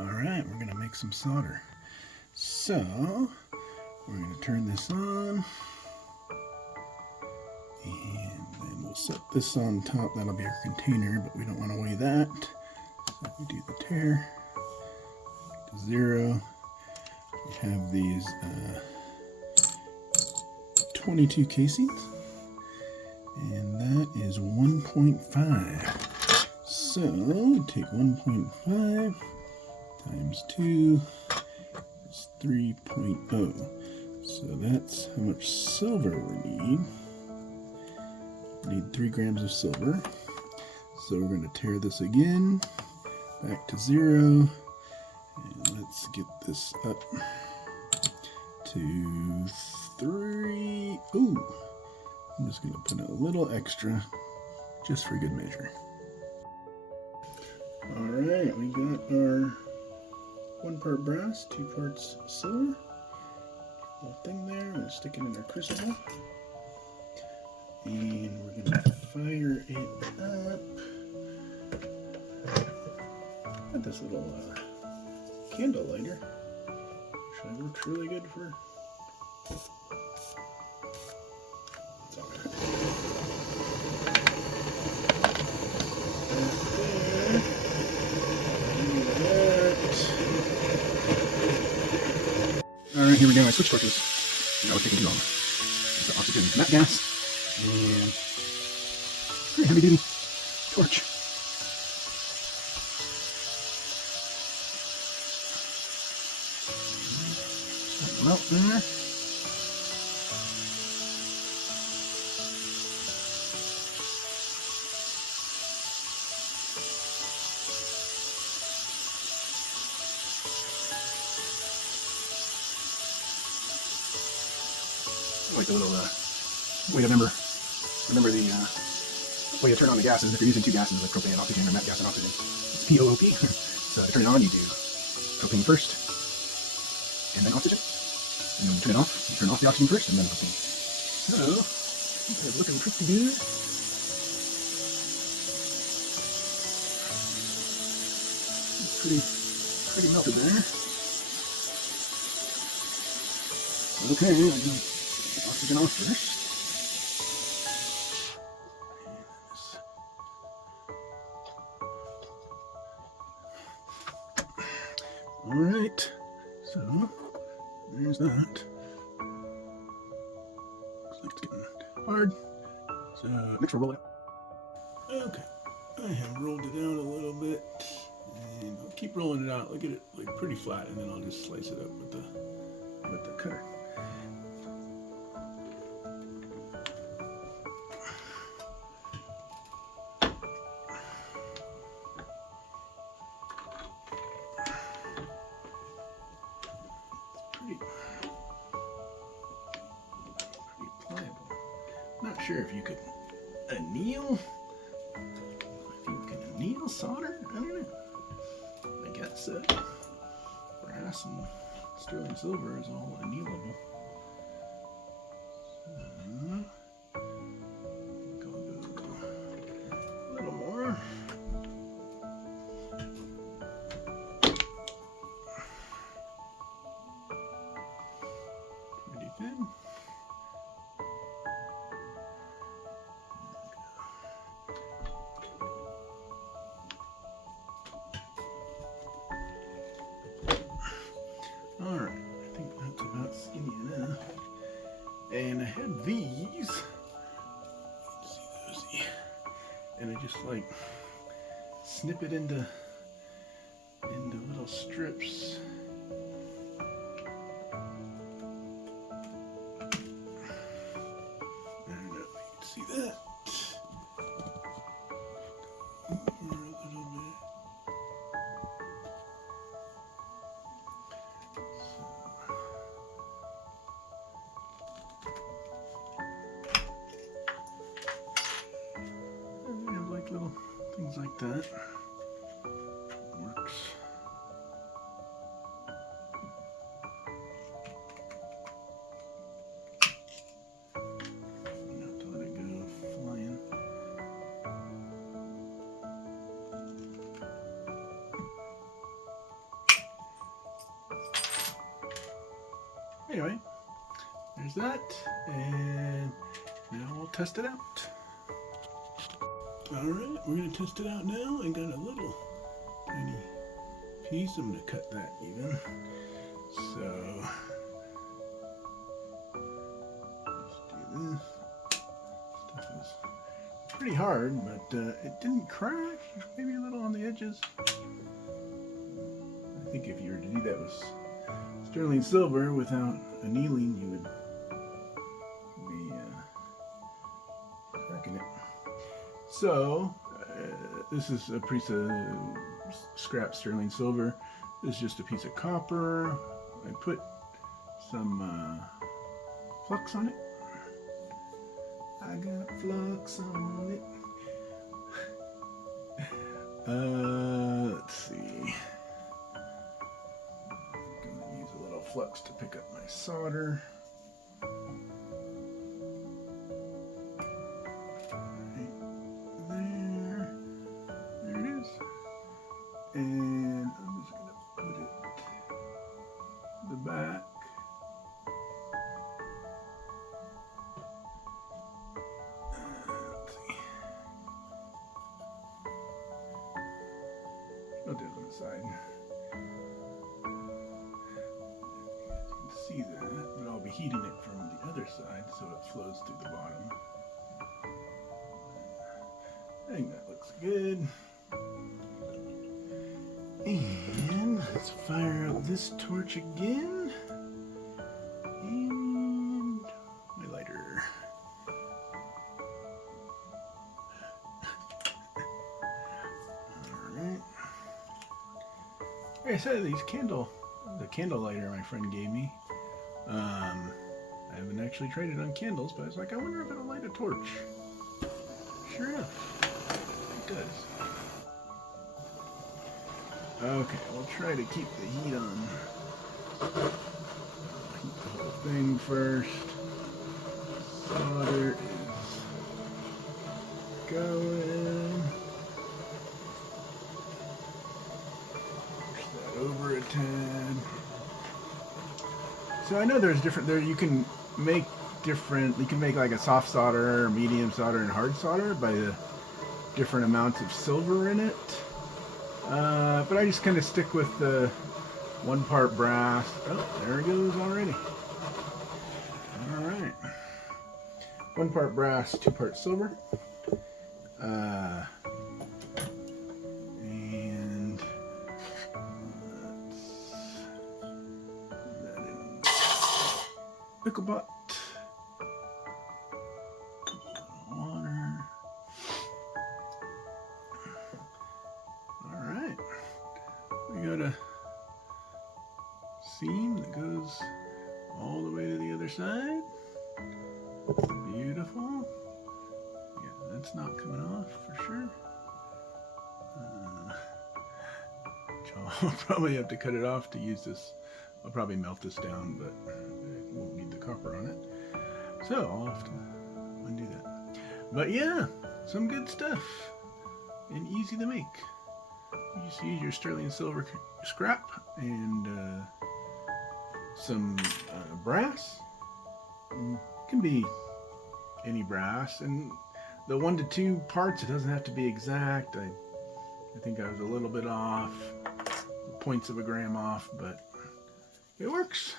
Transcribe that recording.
Alright, we're going to make some solder. So, we're going to turn this on. And then we'll set this on top. That'll be our container, but we don't want to weigh that. So we do the tare to 0. We have these 22 casings. And that is 1.5. So, we take 1.5 times 2 is 3.0. So that's how much silver we need. We need 3 grams of silver. So we're going to tare this again, back to 0. And let's get this up to 3. Ooh, I'm just going to put a little extra just for good measure. Alright, we got our 1 part brass, 2 parts silver. Little thing there, we'll stick it in our crucible. And we're going to fire it up. Got this little candle lighter, which works really good for. It's all right. Alright, here we go. I switch torches. That was taking too long. It's the oxygen nat gas and pretty heavy duty torch. Melt there. Like the little way to remember the way to turn on the gases. If you're using 2 gases like propane and oxygen, or nat gas and oxygen, it's POOP. So to turn it on, you do propane first, and then oxygen. And then when you turn it off, you turn off the oxygen first, and then propane. So, it's looking pretty good. It's pretty melted there. Okay, I do oxygen off first. Alright, so there's that. Looks like it's getting hard. So next we'll roll it out. Okay, I have rolled it out a little bit, and I'll keep rolling it out. Look at it, like pretty flat, and then I'll just slice it up with the cutter. Pretty pliable. Not sure if you could anneal. If you can anneal solder, I don't know. I guess brass and sterling silver is all annealable. So, go a little more. Pretty thin. Alright, I think that's about skinny enough. And I had these. Let's see those. And I just like snip it into little strips. I don't know if you can see that. Or a little bit. I have like little things like that. Works. Not to let it go flying. anyway, there's that, and now we'll test it out. Alright, we're going to test it out now. I got a little tiny piece. I'm going to cut that even. So, let's do this. Stuff is pretty hard, but it didn't crack. Maybe a little on the edges. I think if you were to do that with sterling silver without annealing, you would be cracking it. So, this is a piece of scrap sterling silver. This is just a piece of copper. I put some flux on it. I got flux on it. Let's see. I'm gonna use a little flux to pick up my solder. And I'm just going to put it in the back. Let's see. I'll do it on the side. You can see that, but I'll be heating it from the other side so it flows through the bottom. I think that looks good. And let's fire up this torch again. And my lighter. Alright. Like I said, the candle lighter my friend gave me. I haven't actually tried it on candles, but I was like, I wonder if it'll light a torch. Sure enough, it does. Okay, we'll try to keep the heat on. Heat the whole thing first. Solder is going. Push that over a tad. So I know there's different, you can make like a soft solder, medium solder, and hard solder by the different amounts of silver in it. But I just kind of stick with the 1 part brass. Oh, there it goes already. Alright. 1 part brass, 2 parts silver. And let's put that in pickle pot. We got a seam that goes all the way to the other side. Beautiful. Yeah, that's not coming off for sure. I'll probably have to cut it off to use this. I'll probably melt this down, but it won't need the copper on it. So I'll have to undo that. But yeah, some good stuff and easy to make. You just use your sterling silver scrap and some brass. It can be any brass, and the 1 to 2 parts, it doesn't have to be exact. I think I was a little bit off, 0.1 grams off, but it works.